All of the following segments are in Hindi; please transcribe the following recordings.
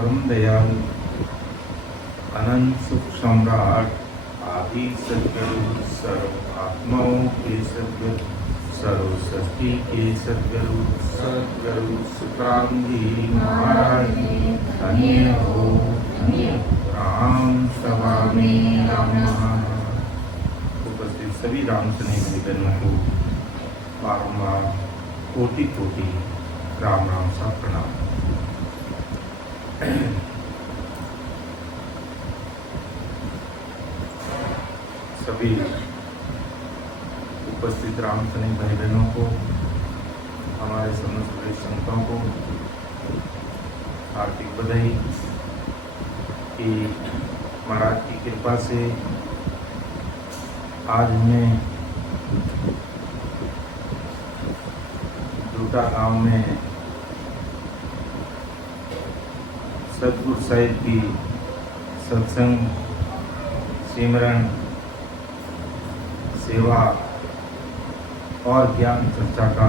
परम दयाल अनंत सुख सम्राट आदि सद्गुरु सर्व आत्माओं के सद्गुरु सर्व सृष्टि के सद्गुरु सुखराम जी महाराज धन्य हो राम सभा में नमः। उपस्थित सभी राम स्नेही बहनों को बारंबार कोटि कोटि राम राम सा प्रणाम। सभी उपस्थित राम स्नेही भाई बहनों को, हमारे समस्त संतों को हार्दिक बधाई कि महाराज की कृपा से आज हमें दूटा गांव में सतगुरु साहिब की सत्संग, सिमरन, सेवा और ज्ञान चर्चा का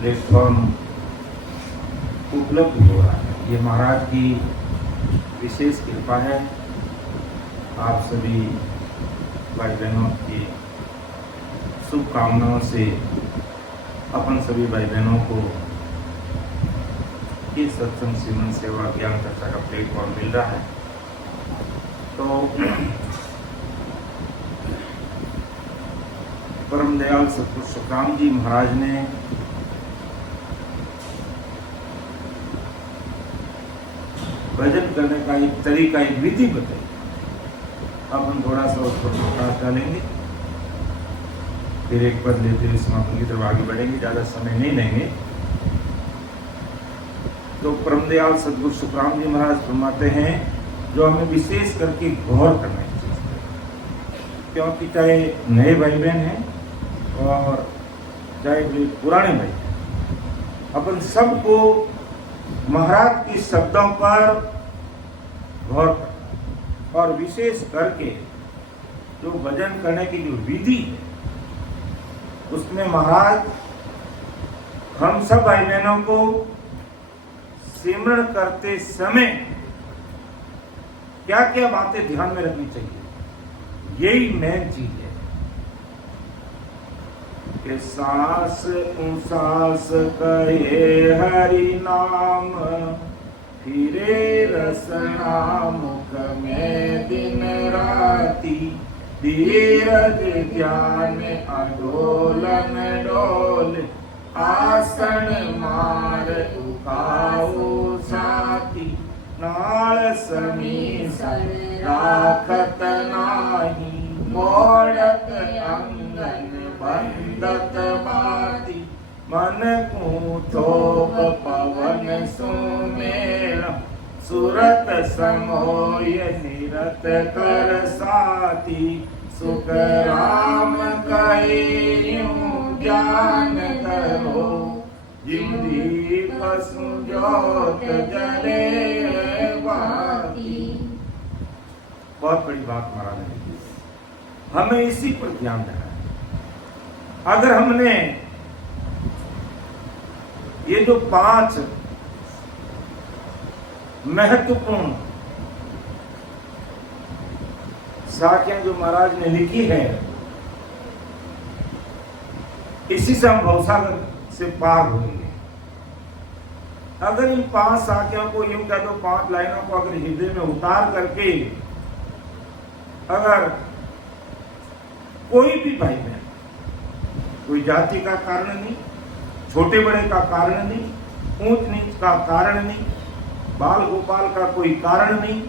प्लेटफॉर्म उपलब्ध हो रहा है। ये महाराज की विशेष कृपा है। आप सभी भाई बहनों की शुभकामनाओं से अपन सभी भाई बहनों को ये सत्संग, सिमरन, सेवा, ज्ञान चर्चा का प्लेटफॉर्म मिल रहा है। तो परम दयाल सतगुरु सुखराम जी महाराज ने भजन करने का एक तरीका, एक विधि बताई। अब हम थोड़ा सा उस पर प्रकाश डालेंगे, फिर एक पद लेते हुए समापन की तरफ आगे बढ़ेंगे। ज्यादा समय नहीं लेंगे। तो परम दयाल सतगुरु सुखराम जी महाराज फरमाते हैं, जो हमें विशेष करके गौर करना चाहिए, क्योंकि चाहे नए भाई बहन हैं और चाहे पुराने भाई, अपन सबको महाराज के शब्दों पर गौर करना, और विशेष करके जो भजन करने की जो विधि है, उसमें महाराज हम सब भाई बहनों को सिमरन करते समय क्या क्या बातें ध्यान में रखनी चाहिए, यही मेन चीज है कि सांस सांस कहे हरि नाम, फिरे रसना मुख में दिन राती, धीरज ध्यान अडोलन डोल, आसन मार उकाऊ साथी, नाल समीसन राखत नाही, मोड़त अंगन बंदत बाती, मन कूथोप पवन सुमेल, सुरत समोय निरत कर साथी, सुख राम कहे ज्ञान करो, जिम दीप सुजोत जले बाती। बहुत बड़ी बात महाराज ने, हमें इसी पर ध्यान देना है। अगर हमने ये जो 5 महत्वपूर्ण साखियां जो महाराज ने लिखी है, इसी से हम भवसागर से पार होंगे। अगर इन 5 साखियों को, यूं कह दो 5 लाइनों को अगर हृदय में उतार करके अगर कोई भी भाई बहन, कोई जाति का कारण नहीं, छोटे बड़े का कारण नहीं, ऊंच नीच का कारण नहीं, बाल गोपाल का कोई कारण नहीं,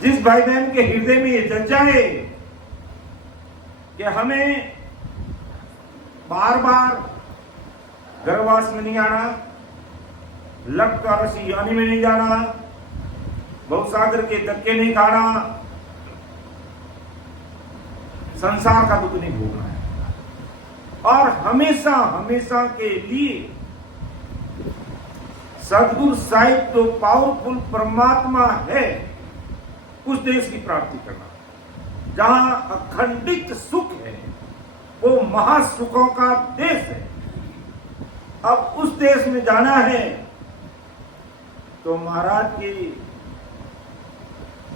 जिस भाई बहन के हृदय में ये जग जाए कि हमें बार बार गर्भवास में नहीं आना, लटकारसी यानी में नहीं जाना, भवसागर के धक्के नहीं खाना, संसार का दुख नहीं भोगना है, और हमेशा हमेशा के लिए सदगुरु साहिब जो पावरफुल परमात्मा है, उस देश की प्राप्ति करना जहां अखंडित सुख है, वो महासुखों का देश है। अब उस देश में जाना है तो महाराज की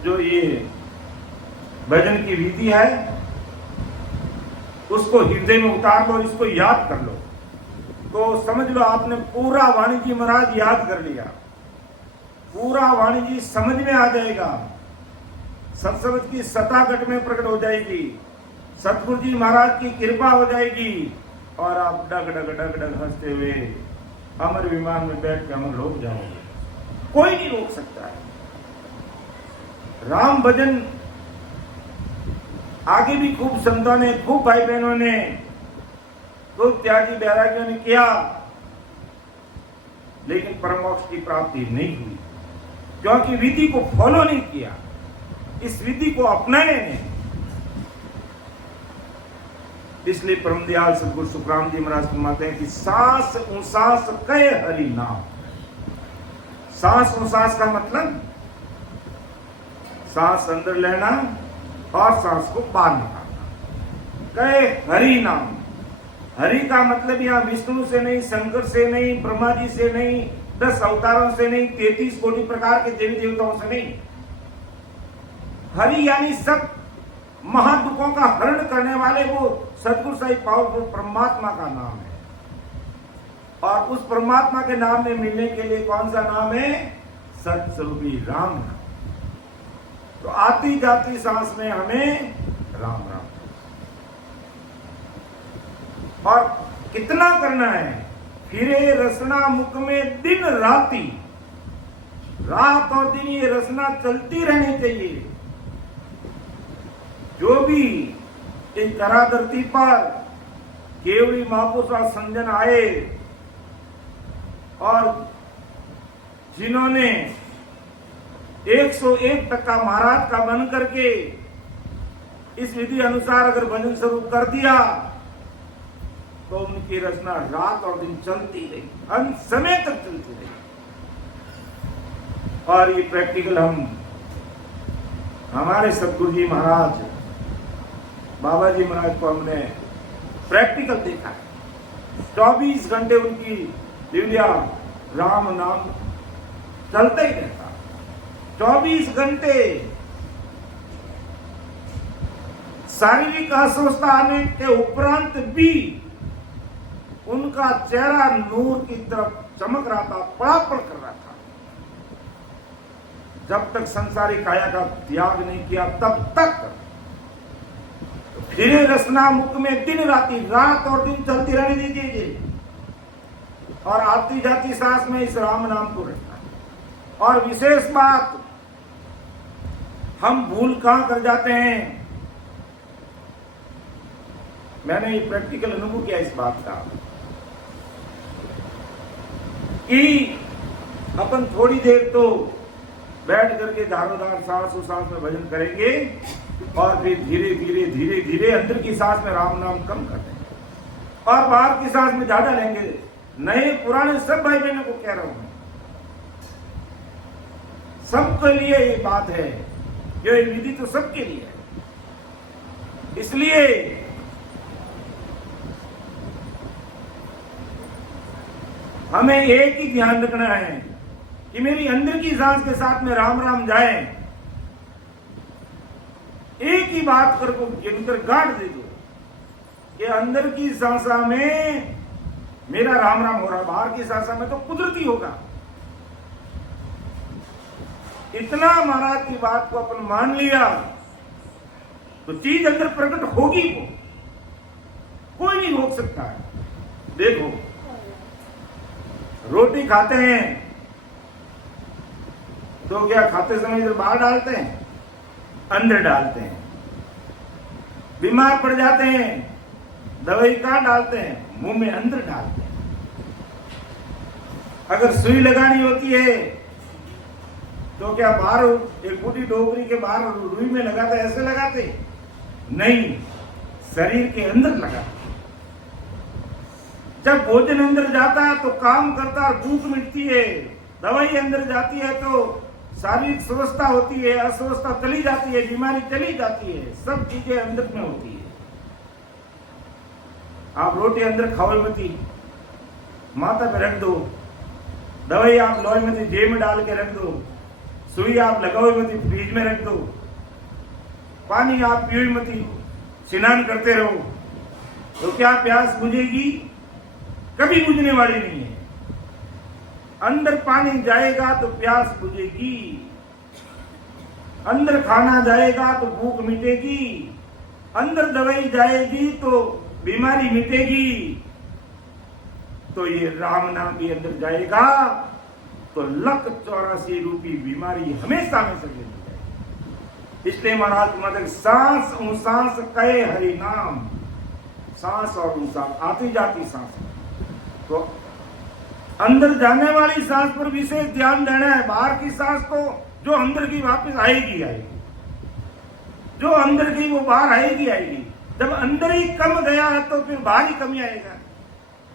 जो ये भजन की विधि है उसको हृदय में उतार लो, इसको याद कर लो, तो समझ लो आपने पूरा वाणी जी महाराज याद कर लिया, पूरा वाणी जी समझ में आ जाएगा, सत्संग की सताकट में प्रकट हो जाएगी, सतगुरु जी महाराज की कृपा हो जाएगी और आप डग डग डग डग हंसते हुए अमर विमान में बैठ के अमर लोग जाओगे, कोई नहीं रोक सकता है। राम भजन आगे भी खूब संतों ने, खूब भाई बहनों ने, खूब त्यागी बैरागियों ने किया, लेकिन परम मोक्ष की प्राप्ति नहीं हुई, क्योंकि विधि को फॉलो नहीं किया, इस विधि को अपनाए नहीं। इसलिए परम दयाल सदगुरु सुखराम जी महाराज फरमाते हैं कि सांस उसास कहे हरि नाम। सांस उसास का मतलब सांस अंदर लेना और सांस को बाहर निकालना। कहे हरि नाम, हरि का मतलब यहाँ विष्णु से नहीं, शंकर से नहीं, ब्रह्मा जी से नहीं, 10 अवतारों से नहीं, 33 कोटि प्रकार के देवी देवताओं से नहीं। हरि यानी सब महादुखों का हरण करने वाले वो सतगुरु साई पावरफुल परमात्मा का नाम है। और उस परमात्मा के नाम में मिलने के लिए कौन सा नाम है? सत्स्वरूपी राम नाम। तो आती जाती सांस में हमें राम राम, और कितना करना है? फिरे रसना मुख में दिन राती, रात और दिन ये रसना चलती रहनी चाहिए। जो भी इस धरा धरती पर केवड़ी महापुरुष और संजन आए और जिन्होंने 101 टक्का महाराज का बन करके इस विधि अनुसार अगर भजन स्वरूप कर दिया तो उनकी रचना रात और दिन चलती रही, अंत समय तक चलती रही। और ये प्रैक्टिकल हम हमारे सतगुरु जी महाराज बाबा जी महाराज को हमने प्रैक्टिकल देखा है। 24 घंटे उनकी दिव्या राम नाम चलता ही रहता, 24 घंटे। शारीरिक अस्वस्थता आने के उपरांत भी उनका चेहरा नूर की तरफ चमक रहा था, पड़ापड़ कर रहा था। जब तक संसारी काया का त्याग नहीं किया तब तक फिरे रसना मुख में दिन राती, रात और दिन चलती रहने दीजिए और आती जाती सांस में इस राम नाम को रखना। और विशेष बात, हम भूल कहां कर जाते हैं? मैंने ये प्रैक्टिकल अनुभव किया इस बात का कि अपन थोड़ी देर तो बैठ करके धारोधार सांस उसास में भजन करेंगे और फिर धीरे धीरे धीरे धीरे अंदर की सांस में राम नाम कम कर देंगे और बाहर की सांस में ज्यादा लेंगे। नए पुराने सब भाई बहनों को कह रहा हूं, सबके लिए ये बात है, ये विधि तो सबके लिए है। इसलिए हमें एक ही ध्यान रखना है कि मेरी अंदर की सांस के साथ में राम राम जाए। एक ही बात कर को गिनकर गांठ दे दो कि अंदर की सांसा में मेरा राम राम हो रहा, बाहर की सांसा में तो कुदरती होगा। इतना महाराज की बात को अपन मान लिया तो चीज अंदर प्रकट होगी, वो कोई नहीं रोक सकता है। देखो, रोटी खाते हैं तो क्या खाते समय इधर बाहर डालते हैं? अंदर डालते हैं। बीमार पड़ जाते हैं, दवाई कहां डालते हैं? मुंह में अंदर डालते हैं। अगर सुई लगानी होती है तो क्या बाहर एक बूटी डोगरी के बाहर रुई में लगाते, ऐसे लगाते? नहीं, शरीर के अंदर लगाते। जब भोजन अंदर जाता है तो काम करता है, भूख मिटती है। दवाई अंदर जाती है तो शारीरिक स्वस्थता होती है, अस्वस्थता चली जाती है, बीमारी चली जाती है। सब चीजें अंदर में होती है। आप रोटी अंदर खाओ मती, माथा पे रख दो, दवाई आप लोहे में जेब में डाल के रख दो, सुई आप लगाओ मत फ्रिज में रख दो, पानी आप पियो मत, स्नान करते रहो, तो क्या प्यास बुझेगी? कभी बुझने वाली नहीं है। अंदर पानी जाएगा तो प्यास बुझेगी, अंदर खाना जाएगा तो भूख मिटेगी, अंदर दवाई जाएगी तो बीमारी मिटेगी। तो ये राम नाम भी अंदर जाएगा तो 1,84 रूपी बीमारी हमेशा में से चली जाएगी। इसलिए महाराज मतलब सांस सांस कहे हरि नाम, सांस और सांस आती जाती सांस, तो अंदर जाने वाली सांस पर विशेष ध्यान देना है। बाहर की सांस तो जो अंदर की वापस आएगी आएगी, जो अंदर की वो बाहर आएगी आएगी। जब अंदर ही कम गया तो फिर बाहर ही कमी आएगा।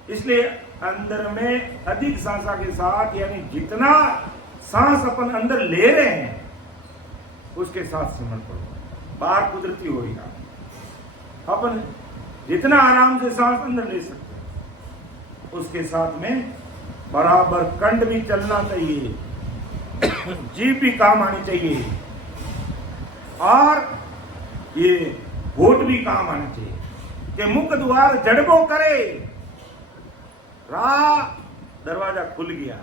इसलिए अंदर में अधिक सांसा के साथ, यानी जितना सांस अपन अंदर ले रहे हैं उसके साथ सिमरन करो। बाहर कुदरती होगा, अपन जितना आराम से सांस अंदर ले सकते हैं उसके साथ में बराबर कंठ भी चलना चाहिए, जीभ भी काम आनी चाहिए, और ये होठ भी काम आना चाहिए कि मुख द्वार जड़बो करे, रा दरवाजा खुल गया,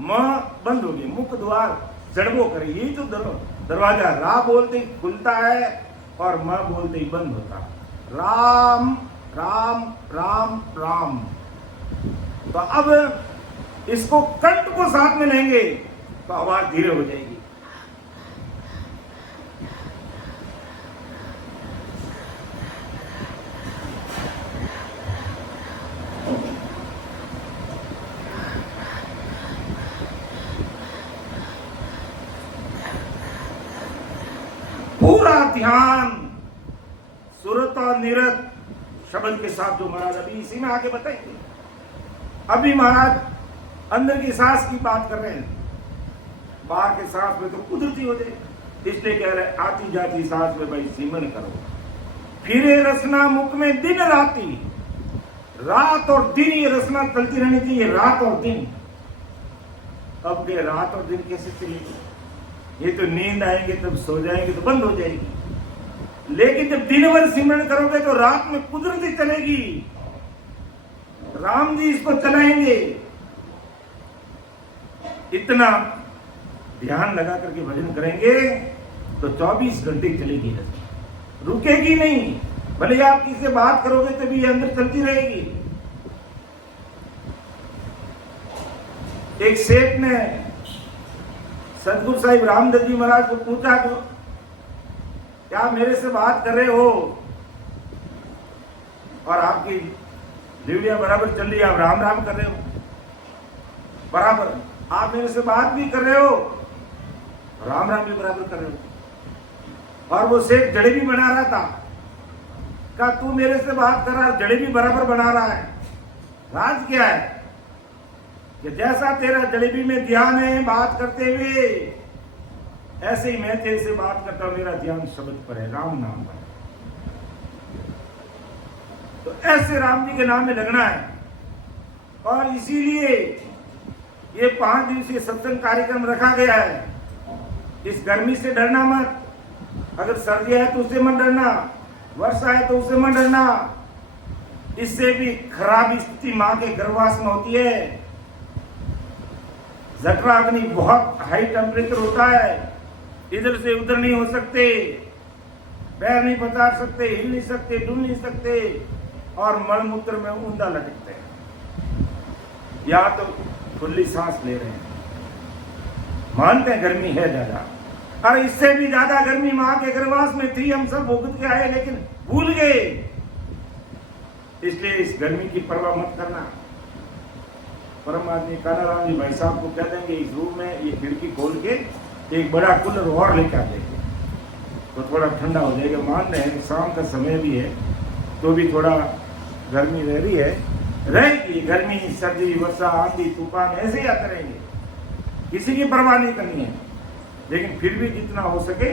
म बंद हो गया, मुख द्वार जड़बो करे, यही तो दरवाजा रा बोलते ही खुलता है और म बोलते ही बंद होता है। राम राम राम राम। तो अब इसको कंठ को साथ में लेंगे तो आवाज धीरे हो जाएगी। पूरा ध्यान सुरत और निरत शब्द के साथ जो महाराज अभी इसी में आगे बताएंगे। अभी महाराज अंदर की सांस की बात कर रहे हैं, बाहर के सांस में तो कुदरती हो जाए, इसलिए कह रहे आती जाती सांस में भाई सिमरन करो। फिरे रसना मुख में दिन राती, रात और दिन ये रसना चलती रहनी चाहिए, रात और दिन। अब के रात और दिन कैसे चलेगी? ये तो नींद आएंगे तब सो जाएंगे तो बंद हो जाएगी, लेकिन जब दिन भर सिमरन करोगे तो रात में कुदरती चलेगी। राम जी इसको चलाएंगे। इतना ध्यान लगा करके भजन करेंगे तो 24 घंटे चलेगी, रुकेगी नहीं। भले आप किसी से बात करोगे तभी ये अंदर चलती रहेगी। एक सेठ ने सतगुरु साहिब रामदेव जी महाराज को पूछा तो क्या मेरे से बात कर रहे हो और आपकी लीलिया बराबर चल रही है, आप राम राम कर रहे हो बराबर, आप मेरे से बात भी कर रहे हो, राम राम भी बराबर कर रहे हो। और वो सेठ जलेबी बना रहा था, कहा तू मेरे से बात कर रहा है, जलेबी बराबर बना रहा है। राज क्या है कि जैसा तेरा जलेबी में ध्यान है बात करते हुए, ऐसे ही मैं तेरे से बात करता हूं, मेरा ध्यान शब्द पर है, राम नाम पर। तो ऐसे राम जी के नाम में लगना है। और इसीलिए ये 5 दिवसीय सत्संग कार्यक्रम रखा गया है। इस गर्मी से डरना मत, अगर सर्दी है तो उससे मत डरना, वर्षा है तो उससे मत डरना। इससे भी खराब स्थिति मां के गर्भवास में होती है। जठरा अग्नि बहुत हाई टेम्परेचर होता है, इधर से उधर नहीं हो सकते, पैर नहीं पसार सकते, हिल नहीं सकते, डुल नहीं सकते, और मलमूत्र में ऊंधा लटकते हैं, या तो खुली सांस ले रहे हैं। मानते हैं गर्मी है ज्यादा, और इससे भी ज्यादा गर्मी मां के गर्भवास में थी, हम सब भुगत के आए लेकिन भूल गए। इसलिए इस गर्मी की परवाह मत करना। परम आदमी कानाराम जी भाई साहब को कह देंगे इस रूम में ये खिड़की खोल के एक बड़ा कूलर और लेकर आ देंगे तो थोड़ा ठंडा हो जाएगा। मान रहे हैं शाम का समय भी है तो भी थोड़ा गर्मी रह रही है, रहेगी गर्मी, सर्दी, वर्षा, आंधी, तूफान ऐसे ही आते रहेंगे, किसी की परवाह नहीं करनी है। लेकिन फिर भी जितना हो सके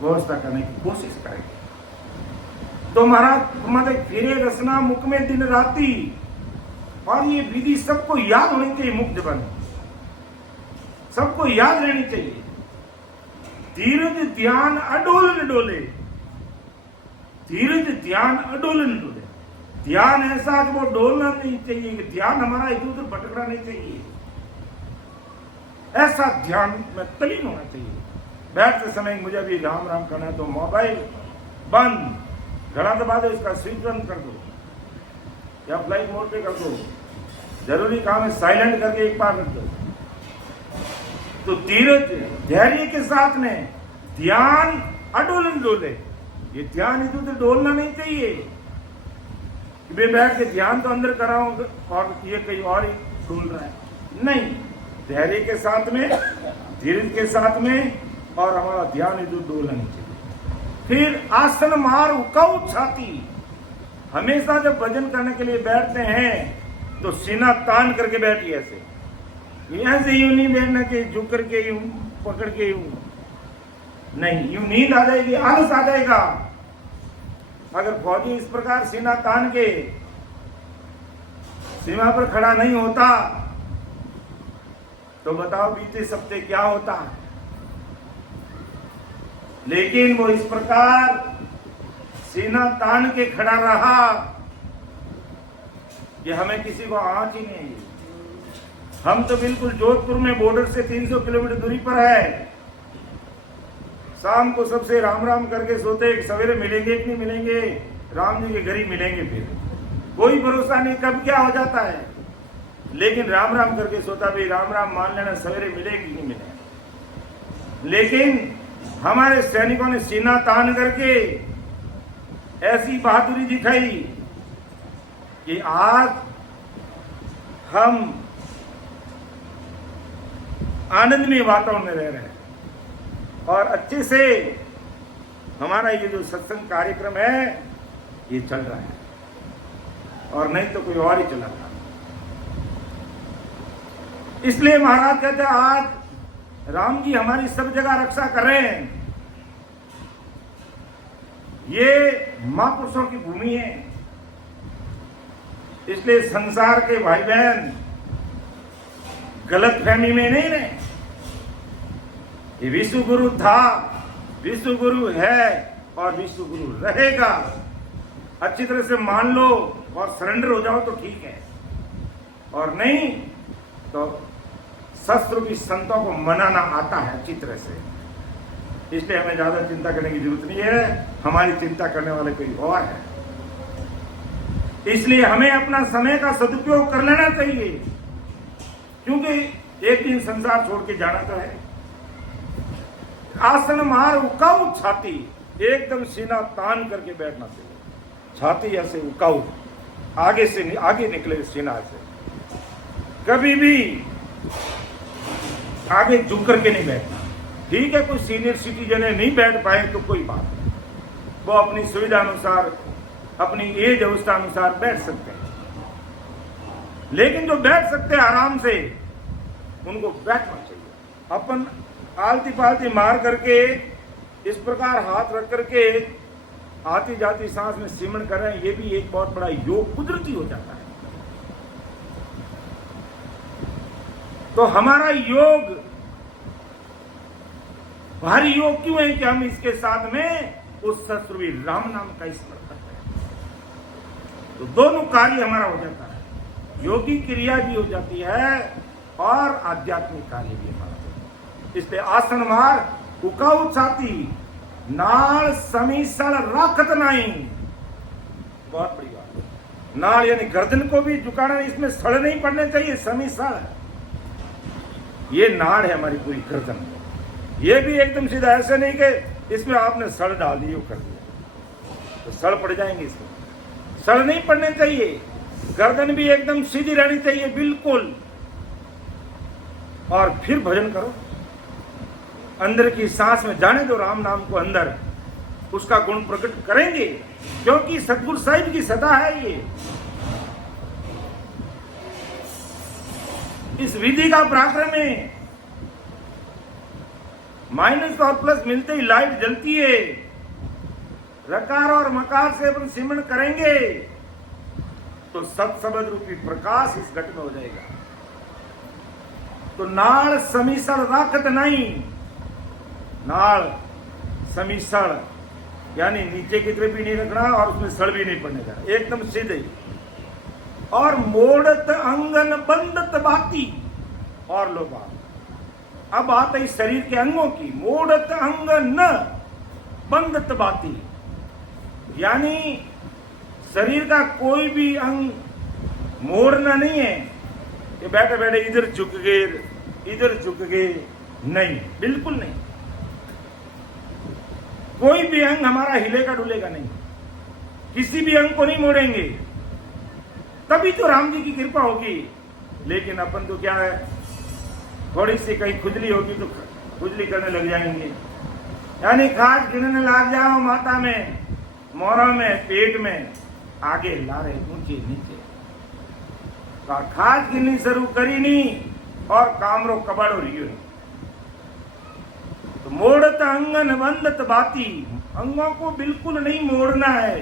व्यवस्था करने की कोशिश करेंगे। तो महाराज मतलब फिरे रसना मुख में दिन राती, और ये विधि सबको याद होनी चाहिए मुख जबान। सबको याद रहनी चाहिए। धीरज ध्यान अडोल न डोले, धीरज ध्यान अडोल न डोले। ध्यान ऐसा कि वो डोलना नहीं चाहिए, कि ध्यान हमारा इधर उधर भटकना नहीं चाहिए, ऐसा ध्यान में तलीन होना चाहिए। बैठते समय मुझे अभी राम राम करना है तो मोबाइल बंद, घड़ा दबा दो, इसका स्विच बंद कर दो या फ्लाइट मोड पे कर दो, जरूरी काम है साइलेंट करके एक बार रख दो। तो धीरज धैर्य के साथ में ध्यान अडोलन डोले, ये ध्यान इधर उधर डोलना नहीं चाहिए कि मैं बैठ के ध्यान तो अंदर कर रहा हूं और ये कहीं और ही डोल रहा है, नहीं। धैर्य के साथ में, धीरज के साथ में, और हमारा ध्यान इधर डोलना नहीं चाहिए। फिर आसन मार उकाऊ छाती, हमेशा जब भजन करने के लिए बैठते हैं तो सीना तान करके बैठिए, ऐसे यूं नहीं बैठना चाहिए झुक करके यूं पकड़ के यूं नहीं, यूं नींद आ जाएगी, आलस आ जाएगा। अगर फौजी इस प्रकार सीना तान के सीमा पर खड़ा नहीं होता तो बताओ बीते सप्ताह क्या होता। लेकिन वो इस प्रकार सीना तान के खड़ा रहा कि हमें किसी को आंच ही नहीं। हम तो बिल्कुल जोधपुर में बॉर्डर से 300 किलोमीटर दूरी पर है। शाम को सबसे राम राम करके सोते, सवेरे मिलेंगे कि नहीं मिलेंगे, राम जी के घर ही मिलेंगे। फिर कोई भरोसा नहीं कब क्या हो जाता है, लेकिन राम राम करके सोता, भाई राम राम मान लेना, सवेरे मिलेगी नहीं मिलेगी। लेकिन हमारे सैनिकों ने सीना तान करके ऐसी बहादुरी दिखाई कि आज हम आनंदमय वातावरण में रह रहे हैं और अच्छे से हमारा ये जो सत्संग कार्यक्रम है ये चल रहा है, और नहीं तो कोई और ही चला था। इसलिए महाराज कहते हैं आज राम जी हमारी सब जगह रक्षा कर रहे हैं। ये महापुरुषों की भूमि है, इसलिए संसार के भाई बहन गलत फहमी में नहीं रहे। ये विश्व गुरु था, विश्व गुरु है और विश्व गुरु रहेगा। अच्छी तरह से मान लो और सरेंडर हो जाओ तो ठीक है, और नहीं तो शस्त्र भी संतों को मनाना आता है अच्छी तरह से। इसलिए हमें ज्यादा चिंता करने की जरूरत नहीं है, हमारी चिंता करने वाले कोई और है। इसलिए हमें अपना समय का सदुपयोग कर लेना चाहिए, क्योंकि एक दिन संसार छोड़ के जाना तो है। आसन मार उकाऊ छाती, एकदम सीना तान करके बैठना चाहिए। छाती ऐसे उकाऊ, आगे से आगे निकले सीना से, कभी भी आगे झुक करके नहीं बैठना। ठीक है, कोई सीनियर सिटीजन है नहीं बैठ पाए तो कोई बात नहीं, वो अपनी सुविधा अनुसार अपनी एज अवस्था अनुसार बैठ सकते हैं। लेकिन जो बैठ सकते हैं आराम से उनको बैठना चाहिए। अपन आलती पालती मार करके इस प्रकार हाथ रख करके आती जाती सांस में सिमरण कर रहे हैं, ये भी एक बहुत बड़ा योग कुदरती हो जाता है। तो हमारा योग भारी योग क्यों है कि हम इसके साथ में उस सतरूपी राम नाम का स्मरण करते हैं, तो दोनों कार्य हमारा हो जाता है। योगी क्रिया भी हो जाती है और आध्यात्मिक कार्य भी हमारा होता है। इसलिए आसन मार उकाऊ छाती, नाल समीसल राखत नहीं, बहुत बड़ी बात है। नाल यानी गर्दन को भी झुकाना, इसमें सड़ नहीं पड़ने चाहिए। समीसल ये नाड़ है हमारी पूरी गर्दन, ये भी एकदम सीधा, ऐसे नहीं कि इसमें आपने सड़ डाल दी कर दिया तो सड़ पड़ जाएंगे। इसमें सड़ नहीं पड़ने चाहिए, गर्दन भी एकदम सीधी रहनी चाहिए बिल्कुल। और फिर भजन करो, अंदर की सांस में जाने दो राम नाम को, अंदर उसका गुण प्रकट करेंगे, क्योंकि सतगुरु साहिब की सदा है ये। इस विधि का पराक्रम में माइनस और प्लस मिलते ही लाइट जलती है। रकार और मकार से अपन सिमरण करेंगे तो सत शब्द रूपी प्रकाश इस घट में हो जाएगा। तो नाड़ समीसड़ राखत नहीं, नाड़ समीसड़ यानी नीचे की तरफ भी नहीं रखना और उसमें सड़ भी नहीं पड़ने का, एकदम सीधे। और मोड़त अंगन बंदत बाती, और लो बात, अब बात है शरीर के अंगों की। मोड़त अंगन बंदत बाती, यानी शरीर का कोई भी अंग मोड़ना नहीं है कि बैठे बैठे इधर झुक गए इधर झुक गए, नहीं, बिल्कुल नहीं। कोई भी अंग हमारा हिलेगा डुलेगा नहीं, किसी भी अंग को नहीं मोड़ेंगे, तभी तो राम जी की कृपा होगी। लेकिन अपन तो क्या है, थोड़ी सी कहीं खुजली होगी तो खुजली करने लग जाएंगे, यानी खाज गिरने लग जाओ माथा में, मोरा में, पेट में, आगे ला रहे ऊंचे नीचे, खाज गिरनी शुरू करी नहीं और कामरो कबाड़ो रियो। तो मोड़त अंगन बंदत बाती, अंगों को बिल्कुल नहीं मोड़ना है।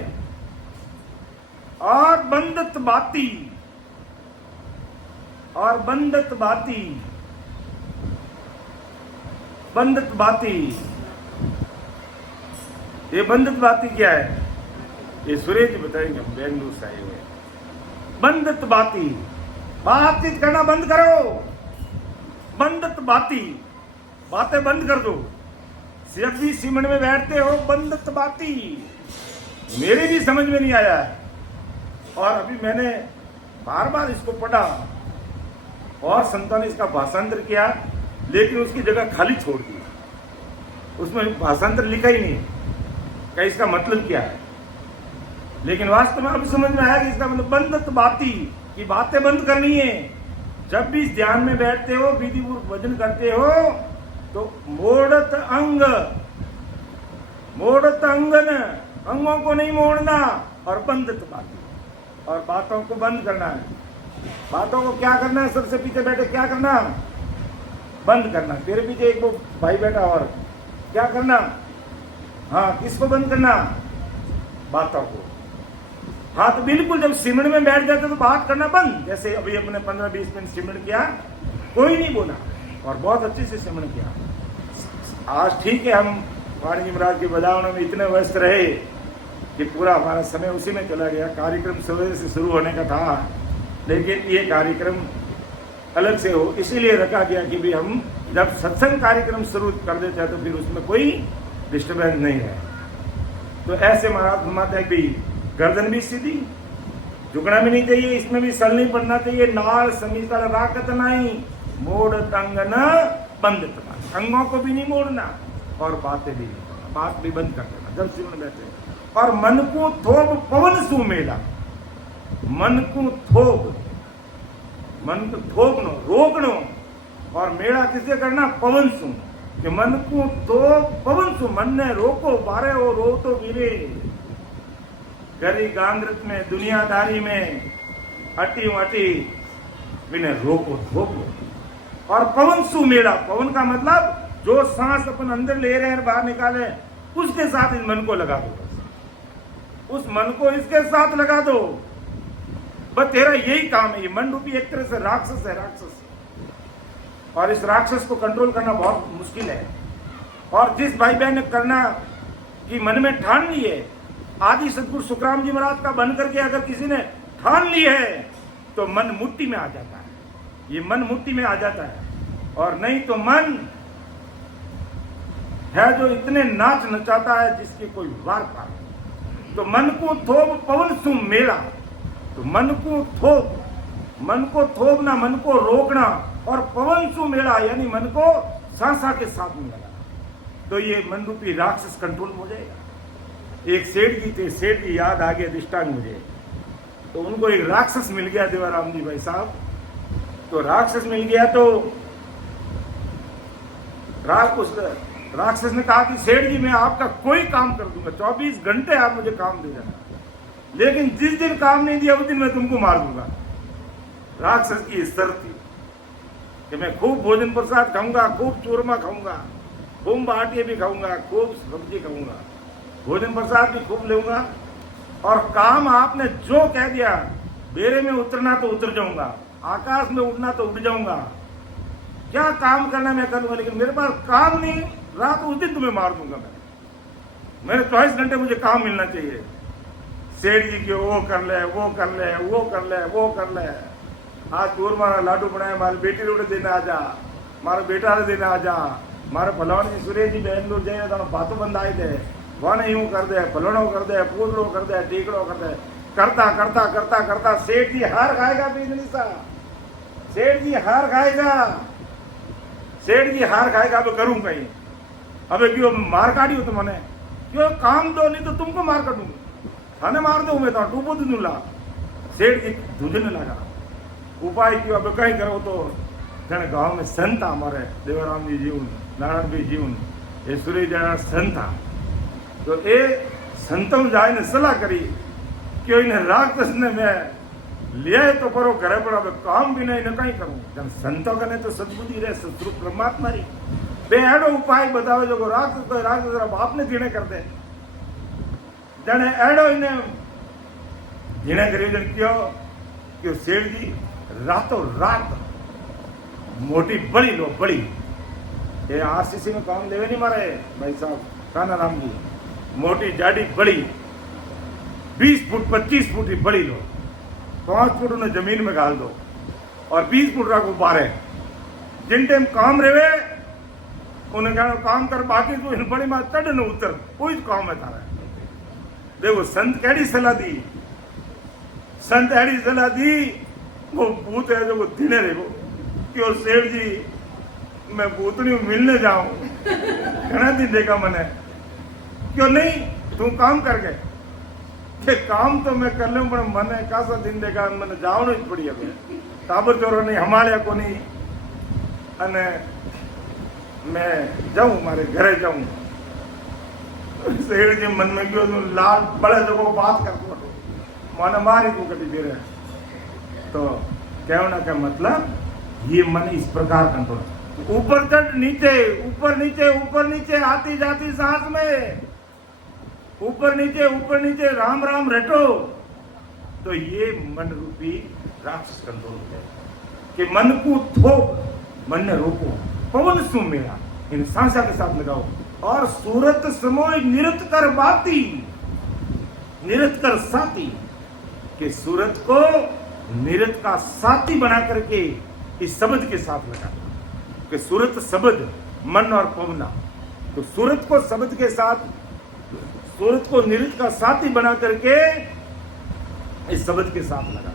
और बंदत बाती, और बंदत बाती, बंदत बाती, ये बंदत बाती क्या है, ये सुरेश जी बताएंगे, हम बेंगलुरु से आए हुए। बंदत बाती, बातचीत करना बंद करो, बंदत बाती, बातें बंद कर दो। जब भी सिमट में बैठते हो बंदत बाती, मेरे भी समझ में नहीं आया है और अभी मैंने बार बार इसको पढ़ा और संतों ने इसका भाषांतर किया, लेकिन उसकी जगह खाली छोड़ दी, उसमें भाषांतर लिखा ही नहीं कि इसका मतलब क्या है। लेकिन वास्तव में अब समझ में आया कि इसका मतलब बंदत बाती की बातें बंद करनी है। जब भी ध्यान में बैठते हो, विधिपूर्वक भजन करते हो, तो मोड़त अंग, मोड़त अंगन, अंगों को नहीं मोड़ना, और बंदत बाती, और बातों को बंद करना है। बातों को क्या करना है, सबसे पीछे बैठे क्या करना, बंद करना। तेरे पीछे एक वो भाई बैठा, और क्या करना, हाँ, किसको बंद करना, बातों को। हाँ, तो बिल्कुल जब सिमरन में बैठ जाते तो बात करना बंद। जैसे अभी अपने 15-20 मिनट सिमरन किया, कोई नहीं बोला और बहुत अच्छे से सिमरन किया। आज ठीक है, हम वाणी जी महाराज की बजावने में इतने व्यस्त रहे कि पूरा हमारा समय उसी में चला गया। कार्यक्रम सवेरे से शुरू होने का था, लेकिन ये कार्यक्रम अलग से हो इसीलिए रखा गया कि भी हम जब सत्संग कार्यक्रम शुरू कर देते हैं तो फिर उसमें कोई डिस्टर्बेंस नहीं है। तो ऐसे महाराज फरमाते हैं कि गर्दन भी सीधी, झुकना भी नहीं चाहिए, इसमें भी सल नहीं पड़ना चाहिए। नाल समीसड़ राकत नहीं, मोड़ अंगन बंदत बाती, अंगों को भी नहीं मोड़ना और बातें भी नहीं, बात भी बंद कर देना जब सिमरन बैठे। और मन को थोप पवन सु मेला, मन को थोप, मन को थोपनो, रोकनो, और मेला किसे करना, पवन सु, कि मन को थोप पवन सु, मन ने रोको बारे हो रो तो गिरे, गरी गांग्रत में, दुनियादारी में अटी अटी बिने रोको थोपो। और पवन सु मेला, पवन का मतलब जो सांस अपन अंदर ले रहे हैं बाहर निकाले, उसके साथ इस मन को लगा दो, उस मन को इसके साथ लगा दो, बस तेरा यही काम है। ये मन रूपी एक तरह से राक्षस है, राक्षस, और इस राक्षस को कंट्रोल करना बहुत मुश्किल है। और जिस भाई बहन ने करना कि मन में ठान ली है, आदि सदगुरु सुखराम जी महाराज का बन करके अगर किसी ने ठान ली है तो मन मुट्ठी में आ जाता है, ये मन मुट्ठी में आ जाता है। और नहीं तो मन है जो इतने नाच नचाता है जिसकी कोई वार पार। तो मन को थोप पवन सु मेला, तो मन को थोप, मन को थोपना, मन को रोकना, और पवन सु मेला यानी मन को सांसा के साथ मिलाना, तो ये मन रूपी राक्षस कंट्रोल हो जाएगा। एक सेठ जी थे, सेठ जी याद आ गया दृष्टांत मुझे, तो उनको एक राक्षस मिल गया देवाराम जी भाई साहब। तो राक्षस मिल गया तो उस राक्षस ने कहा कि सेठ जी मैं आपका कोई काम कर दूंगा, 24 घंटे आप मुझे काम दे देना, लेकिन जिस दिन काम नहीं दिया उस दिन मैं तुमको मार दूंगा। राक्षस की शर्त थी कि मैं खूब भोजन प्रसाद खाऊंगा, खूब चूरमा खाऊंगा, खूब बाटियां भी खाऊंगा, खूब सब्जी खाऊंगा, भोजन प्रसाद भी खूब लूंगा, और काम आपने जो कह दिया, बेरे में उतरना तो उतर जाऊंगा, आकाश में उड़ना तो उड़ जाऊंगा, क्या काम करना मैं करूंगा, लेकिन मेरे पास काम नहीं रहा तो उस दिन तुम्हें मार दूंगा मैं। मेरे 24 घंटे मुझे काम मिलना चाहिए। सेठ जी के वो कर ले, वो कर ले, वो कर ले, वो कर ले। आज दूर मारा लाडू बनाया, मारी बेटी रोटे देने आ जा, मारा बेटा ने देने आ जा, मारे फलाण जी सुरेश जी बेंगलोर जाए तो बातों बंद आए थे, वहां यूं कर दे, फलाणो कर दे, पूतड़ो कर दे, टीकड़ो कर दे। करता करता करता करता सेठ जी हार खाएगा बिजनेस सा, सेठ जी हार खाएगा, सेठ जी हार खाएगा। अब करूं कहीं, अबे क्यों मार काटियो तो मैंने, क्यों काम दो नहीं तो तुमको मार काटूंगा, थाने मार दो मैं तो टूबो दूंगा। सेठ जी धुंधने लगा, उपाय क्यों अब कहीं करो तो जने गांव में संत था हमारे देवाराम जी जीवन, नारायण भाई जीवन, ये सुरेश जरा संत था, तो ये संतों जाए ने सलाह करी कि इन्हें राक्षस ने मैं लिया तो करो घरे पर, अब काम भी नहीं न कहीं करूं। जब संतों का ने तो सदबुद्धि रहे, सतरु परमात्मा री बे एडो उपाय बतावे जो राक्षस तो राक्षस जरा बाप ने धीणे कर दे, जने एडो इन्हें धीणे करी जन क्यों कि सेठ जी रातों रात मोटी बड़ी लो बड़ी, ये आरसीसी में काम देवे नहीं मारे भाई साहब काना राम जी, मोटी जाडी बड़ी 20 फुट 25 फुट की बड़ी लो, 5 फुट उन्हें जमीन में गाल दो और 20 फुट रखो बारे, जिन टाइम काम रहे उन्हें कहना काम कर, बाकी तो इन बड़ी मार चढ़ न उतर, कोई काम है तारा। देखो संत कैडी सलाह दी, संत ऐडी सलाह दी, वो भूत है जो वो दिने रहे कि और सेठ जी मैं भूतनी मिलने जाऊं, घना दिन देखा मैंने, क्यों नहीं तू काम कर गए कि काम तो मैं कर लूं पर मैंने कासा दिन देखा मैंने जावनो ही पड़ी, अब टाबर चोरो नहीं हमारे को नहीं, अने मैं जाऊं मारे घरे जाऊं। सेठ जी मन में क्यों लाल बड़े जो बात कर माने मारी तू कभी फिर, तो कहना का मतलब ये मन इस प्रकार कंट्रोल, ऊपर चढ़ नीचे, ऊपर नीचे, ऊपर नीचे, आती जाती सांस में ऊपर नीचे राम राम रटो, तो ये मन रूपी राक्षस कंट्रोल है कि मन को थोक, मन ने रोको, पवन सु मेरा इन सांसा के साथ लगाओ, और सूरत समोय निरत कर बाती, निरत कर साथी, कि सूरत को निरत का साथी बना करके इस शब्द के साथ लगा, कि सूरत शब्द मन और पवना, तो सूरत को शब्द के साथ, सूरत को निरत का साथी बना करके इस शब्द के साथ लगा,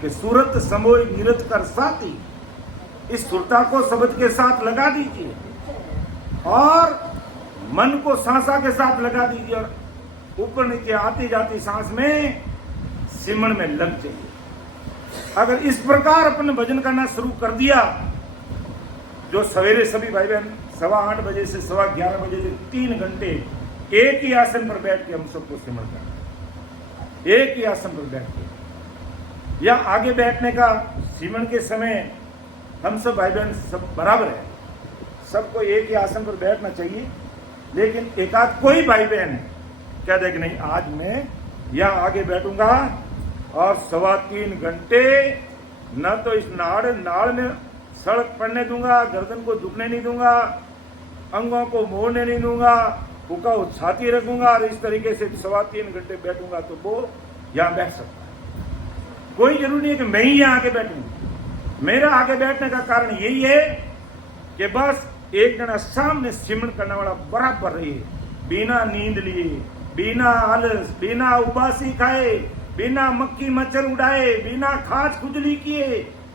कि सूरत समोय निरत कर साथी, इस सुरता को शब्द के साथ लगा दीजिए और मन को सांसा के साथ लगा दीजिए, और ऊपर नीचे आती जाती सांस में सिमरण में लग जाइए। अगर इस प्रकार अपने भजन करना शुरू कर दिया, जो सवेरे सभी भाई बहन 8:15 बजे से 11:15 बजे से 3 घंटे एक ही आसन पर बैठ के हम सबको सिमरण करना, एक ही आसन पर बैठ के, या आगे बैठने का सिमरण के समय हम सब भाई बहन सब बराबर है, सबको एक ही आसन पर बैठना चाहिए, लेकिन एकाध कोई भाई बहन क्या देख नहीं आज मैं यहाँ आगे बैठूंगा और 3.25 घंटे न तो इस नाड़ में सड़क पड़ने दूंगा, गर्दन को झुकने नहीं दूंगा, अंगों को मोड़ने नहीं दूंगा, फूका छाती रखूंगा और इस तरीके से 3.25 घंटे बैठूंगा, तो वो यहाँ बैठ सकता है। कोई जरूरी नहीं है कि मैं ही यहाँ आगे बैठूंगा। मेरा आगे बैठने का कारण यही है कि बस एक जना सामने सिमरण करने वाला बराबर रही, बिना नींद लिए, बिना आलस, बिना उबासी खाए, बिना मक्खी मच्छर उड़ाए, बिना खाज खुजली किए,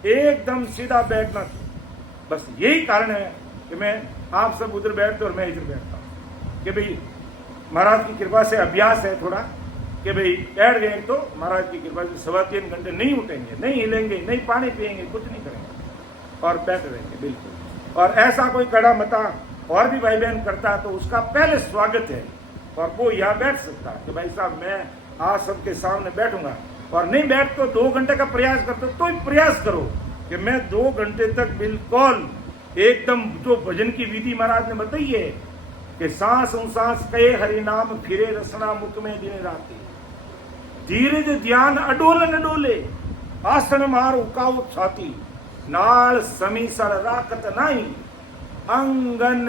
एकदम सीधा बैठना। बस यही कारण है कि मैं आप सब उधर बैठते और मैं इधर बैठता हूँ, कि भाई महाराज की कृपा से अभ्यास है थोड़ा, कि भाई बैठ गए तो महाराज की कृपा से 3.25 घंटे नहीं उठेंगे, नहीं हिलेंगे, नहीं पानी पिएंगे, कुछ नहीं करेंगे और बैठे रहेंगे बिल्कुल। और ऐसा कोई कड़ा मता और भी भाई बहन करता है तो उसका पहले स्वागत है, और वो यहाँ बैठ सकता है कि भाई साहब मैं आज सबके सामने बैठूंगा, और नहीं बैठ तो 2 घंटे का प्रयास करते तो प्रयास करो कि मैं 2 घंटे तक बिल्कुल एकदम जो भजन की विधि महाराज ने बताई है कि सांस सांस कहे हरि नाम फिरे रसना मुख में दिन राती, धीरज ध्यान अडोलन अडोले, आसन मार उकाओ छाती, नाल समीसर राकत नाई, अंगन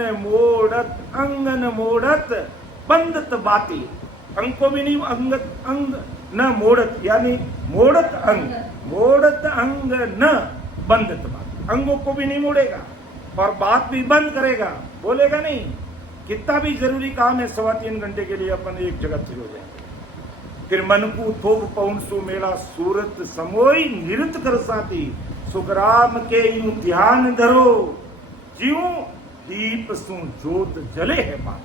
मोड़त बंदत बाती। अंग को भी नहीं, अंग न मोड़त, यानी मोड़त अंग न बंदत बात, अंगों को भी नहीं मोड़ेगा और बात भी बंद करेगा, बोलेगा नहीं। कितना भी जरूरी काम है, 3.25 घंटे के लिए अपन एक जगह स्थिर हो जाएंगे। फिर मन को थोप पौन सु मेला सूरत समोई निरत कर साथी, सुखराम के यूं ध्यान धरो, ज्यों दीप सु जोत जले है बात।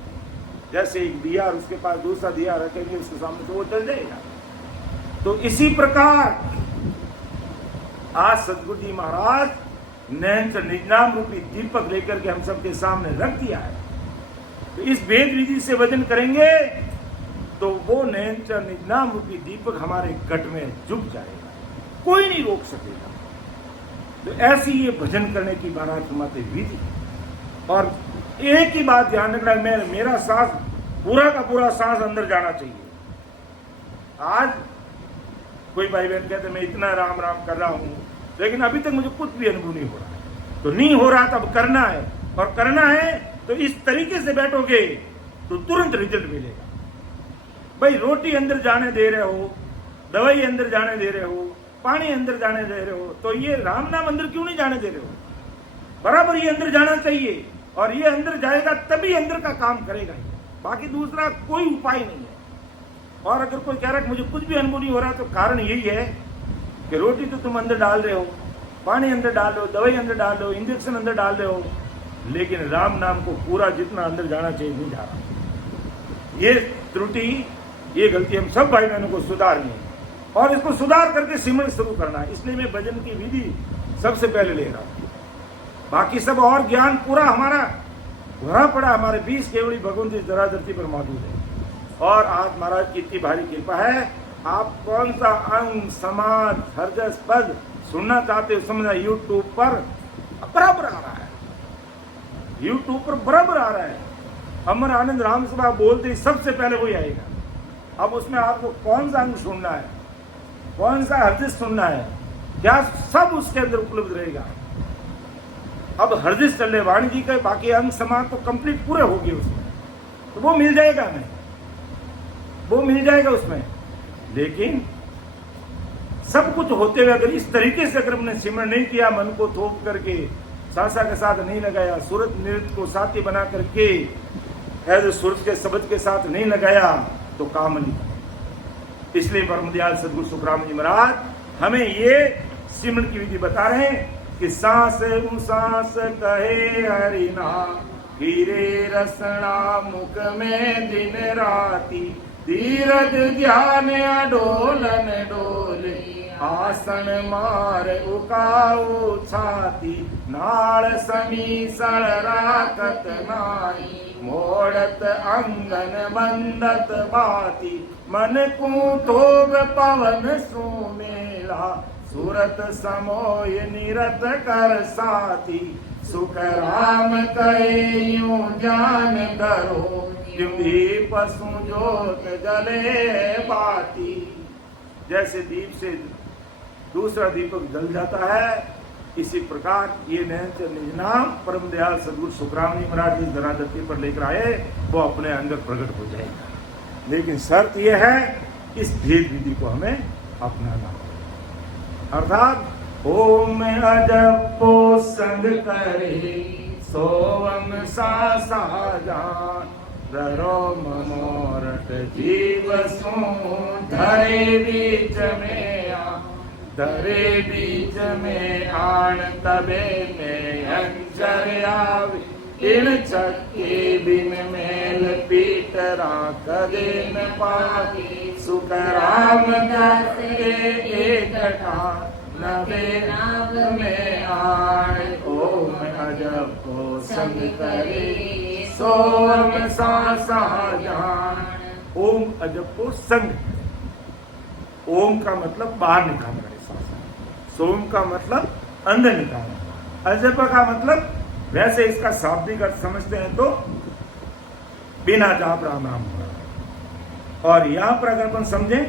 जैसे एक दिया और उसके पास दूसरा दिया रखेंगे, उसके सामने तो वो जल जाएगा। तो इसी प्रकार आज सदगुरु जी महाराज नैन निजनाम रूपी दीपक लेकर के हम सबके सामने रख दिया है। तो इस वेद विधि से भजन करेंगे तो वो नैन निजनाम रूपी दीपक हमारे गट में जुट जाएगा, कोई नहीं रोक सकेगा। तो ऐसी ये भजन करने की महाराज फरमाते विधि। और एक ही बात ध्यान रखना, मेरा सांस पूरा का पूरा सांस अंदर जाना चाहिए। आज कोई भाई बहन कहते मैं इतना राम राम कर रहा हूं, लेकिन अभी तक मुझे कुछ भी अनुभव नहीं हो रहा है। तो नहीं हो रहा, तब करना है, और करना है तो इस तरीके से बैठोगे तो तुरंत रिजल्ट मिलेगा। भाई रोटी अंदर जाने दे रहे हो, दवाई अंदर जाने दे रहे हो, पानी अंदर जाने दे रहे हो, तो ये राम नाम अंदर क्यों नहीं जाने दे रहे हो? बराबर ये अंदर जाना चाहिए, और ये अंदर जाएगा तभी अंदर का काम करेगा, बाकी दूसरा कोई उपाय नहीं है। और अगर कोई कह रहा है मुझे कुछ भी अनुभव नहीं हो रहा, तो कारण यही है कि रोटी तो तुम अंदर डाल रहे हो, पानी अंदर डाल रहे हो, दवाई अंदर डाल रहे हो, इंजेक्शन अंदर डाल रहे हो, लेकिन राम नाम को पूरा जितना अंदर जाना चाहिए नहीं जा रहा। ये त्रुटि, ये गलती हम सब भाई बहनों को सुधारनी है, और इसको सुधार करके सिमरन शुरू करना है। इसलिए मैं भजन की विधि सबसे पहले ले रहा हूं। बाकी सब और ज्ञान पूरा हमारा भरा पड़ा, हमारे 20 केवड़ी भगवंती जरा धरती पर मौजूद है। और आज महाराज की इतनी भारी कृपा है, आप कौन सा अंग समाज हरजस पद सुनना चाहते हो, समझना यूट्यूब पर बराबर आ रहा है, यूट्यूब पर बराबर आ रहा है। अमर आनंद राम सभा बोलते ही सबसे पहले वही आएगा। अब उसमें आपको कौन सा अंग सुनना है, कौन सा हरजिस सुनना है, क्या सब उसके अंदर उपलब्ध रहेगा। अब हरजिस चल रहे वाणी जी के, बाकी अंग समाज तो कंप्लीट पूरे हो गए उसमें, तो वो मिल जाएगा हमें, वो मिल जाएगा उसमें। लेकिन सब कुछ होते हुए अगर इस तरीके से अगर हमने सिमरन नहीं किया, मन को थोप करके सासा के साथ नहीं लगाया, सूरत नृत्य को साथी बना करके जो सूरत के शब्द के साथ नहीं लगाया, तो काम नहीं। इसलिए परम दयाल सदगुरु सुखराम जी महाराज हमें ये सिमरन की विधि बता रहे हैं कि सांस सांस कहे हरि नाम, हीरे रसना मुख में दिन राती, धीरज ध्यान अडोलन डोले, आसन मार उकाऊ छाती, नाल समीसर राकत नाई, मोड़त अंगन बंदत बाती, मन को थोब पवन सुमेला, सूरत समोय निरत कर साथी, सुख राम कहे यूं ज्ञान धरो, दीप सु जोत जले बाती। जैसे दीप से दूसरा दीपक जल जाता है, इसी प्रकार ये नैन निज नाम परम दयाल सदगुरु सुखराम जी महाराज जिस धरा धरती पर लेकर आए, वो अपने अंदर प्रकट हो जाएगा। लेकिन शर्त यह है, इस भेद विधि को हमें अपनाना, अर्थात ओम अजपो संग करे, सोवम सा जान, धरो मनोरथ जीव सो, धरे बीच में आ, धरे बीच में आन, तबे में अंजर आवे, इन चक्के बिन मेल पीट राख दिन पावी, सुख राम दास एक ठान, नबे नाम में आन, ओम अजब को संग करे, सोम सा जान। ओम अजब को संग, ओम का मतलब बाहर निकालना है सांस, सोम का मतलब अंदर निकालना, अजब का मतलब वैसे इसका शाब्दिक अर्थ समझते हैं तो बिना जाप राम नाम होगा। और यहां पर अगर अपन समझें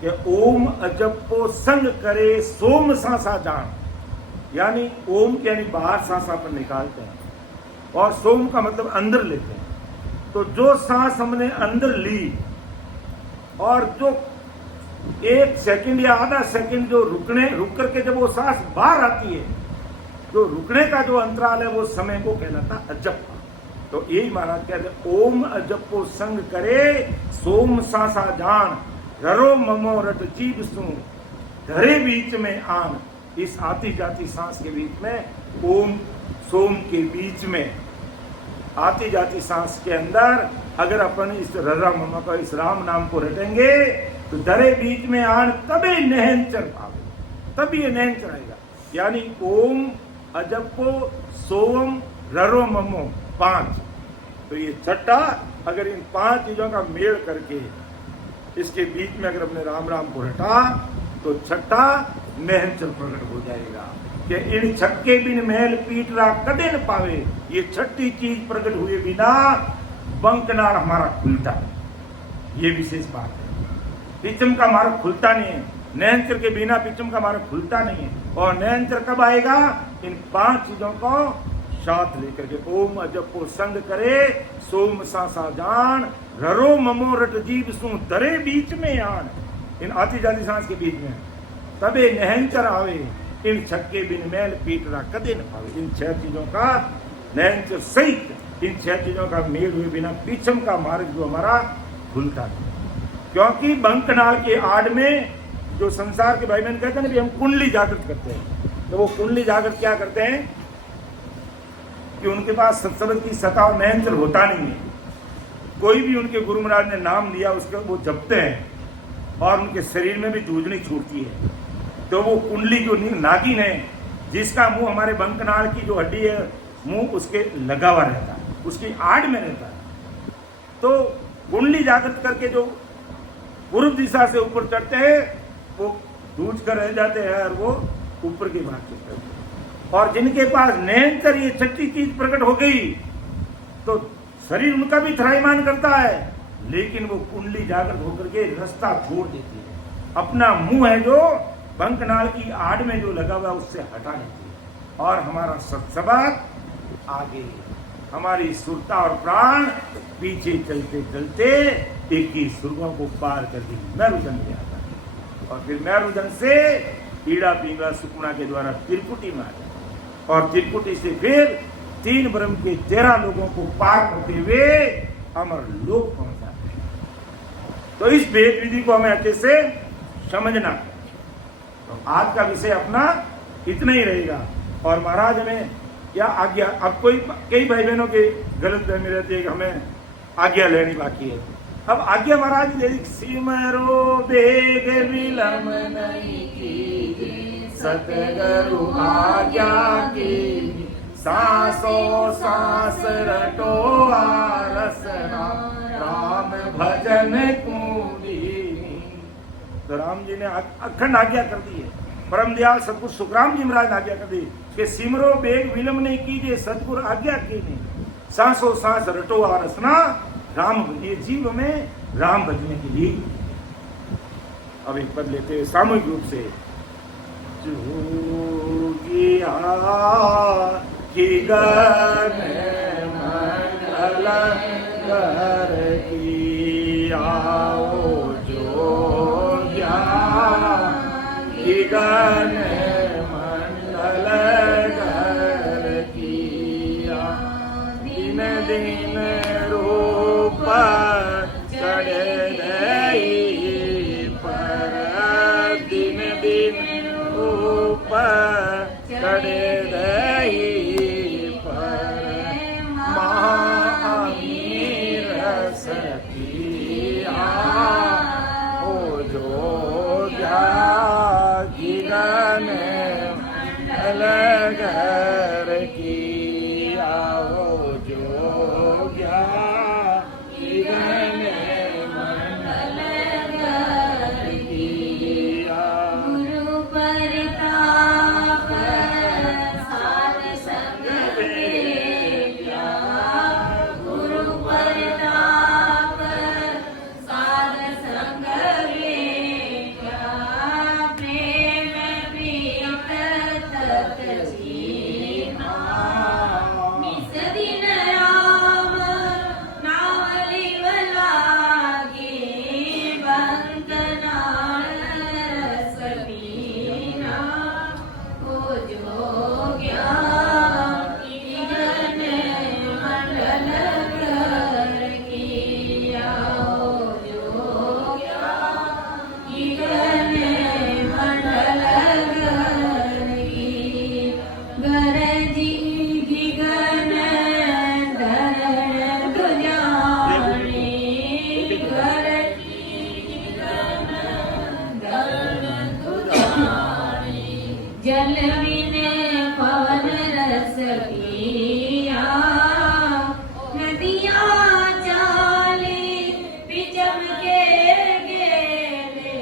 कि ओम अजब को संग करे, सोम सा जान, यानी ओम के यानी बाहर सांस अपन निकालते हैं, और सोम का मतलब अंदर लेते हैं। तो जो सांस हमने अंदर ली और जो 1 सेकंड या आधा सेकंड जो रुक करके जब वो सांस बाहर आती है, जो रुकने का जो अंतराल है वो समय को कहलाता अजप्पा। तो यही महाराज कहते हैं, ओम अजप्पो संग करे सोम सांसा जान, ररो ममो रट जीव सू धरे बीच में आन। इस आती जाती सांस के बीच में ओम सोम के बीच में आती जाती सांस के अंदर अगर अपन इस ररा ममा का इस राम नाम को रटेंगे तो धरे बीच में आन तभी नहनचर पावे, तभी ये नहनचर आएगा। यानी ओम अजप्पो सोम ररो ममो 5, तो ये छठा, अगर इन 5 चीजों का मेल करके इसके बीच में अगर अपने राम राम को रटा तो छठा नहनचर प्रकट हो जाएगा कि इन छक्के बिन महल पीटरा कदे न पावे। ये छठी चीज प्रकट हुए बिना बंकनार हमारा खुलता है, ये विशेष बात है। पिचम का मार्ग खुलता नहीं है, नयनचर के बिना पिचम का मार्ग खुलता नहीं है। और नयनचर कब आएगा? इन 5 चीजों को साथ लेकर के ओम अजप्पो संग करे सोम सांसा जान, ररो ममो रट जीव सू दरे बीच में आन। इन आती जाती सांस के बीच में तबे नहनचर आवे, इन छक्के बिन मैल पीटरा कदे न पावे। इन 6 चीजों का नयनचर सहित इन 6 चीजों का मेल हुए बिना पीछम का मार्ग जो हमारा खुलता है। क्योंकि बंकनाल के आड़ में जो संसार के भाई बहन कहते हैं ना, हम कुंडली जागृत करते हैं, तो वो कुंडली जागृत क्या करते हैं कि उनके पास सत्संग की सता और नयनचर होता नहीं है। कोई भी उनके गुरु महाराज ने नाम लिया उसका वो जपते हैं और उनके शरीर में भी जूझनी छूटती है। तो वो कुंडली जो नागिन है, जिसका मुंह हमारे बंकनाल की जो हड्डी है मुंह उसके लगा हुआ रहता है, उसकी आड़ में रहता है। तो कुंडली जागृत करके जो पूर्व दिशा से ऊपर चढ़ते हैं वो जूझ कर रह जाते हैं और वो ऊपर की बात करते हैं। और जिनके पास नयनचर ये छठी चीज प्रकट हो गई तो शरीर उनका भी त्रायमान करता है, लेकिन वो कुंडली जागृत होकर के रास्ता छोड़ देती है। अपना मुंह है जो बंकनाल की आड़ में जो लगा हुआ उससे हटा देती है और हमारा सत्संग आगे, हमारी सुरता और प्राण पीछे चलते चलते 21 सुरगों को पार कर दी मैरुदन में आता है। और फिर मैरुदन से पीड़ा पिंगला सुकुना के द्वारा त्रिपुटी में आता है और त्रिपुटी से फिर 3 ब्रह्म के 13 लोगों को पार करते हुए अमर लोक पहुंच जाते हैं। तो इस भेद विधि को हमें अच्छे से समझना। तो आज का विषय अपना इतना ही रहेगा। और महाराज हमें क्या आज्ञा, अब कई भाई बहनों के गलत फहमी रहती है कि हमें आज्ञा लेनी बाकी है। अब आज्ञा महाराज दे, सिमरो बेग विलम नहीं कीजिए, सतगुरु आज्ञा की सांसों सांस रटो आरसना, राम भजन कुंडली। तो राम जी ने अखंड आज्ञा कर दी है। परम दयाल सतगुरु सुखराम जी महाराज ने आज्ञा कर दी कि सिमरो बेग विलम्ब नहीं कीजिए, सतगुरु आज्ञा की नहीं, सांसों सांस रटो आरसना, राम भजिए। जीव में राम भजने के लिए अब एक पद लेते हैं सामूहिक रूप से। जोगिया की गन मंगल कर की आओ, जोगिया की गन मंगल कर की आ, दिन दिन रूप चढ़े दई पर, दिन दिन रूप चढ़े दई पर, महाअमीर सतिया ओ जो गिरन अलगर की आओ, जो गिरन गुरु परताप साध जल बिन पवन रस किया, नदियाँ चाले बिचम के गेले,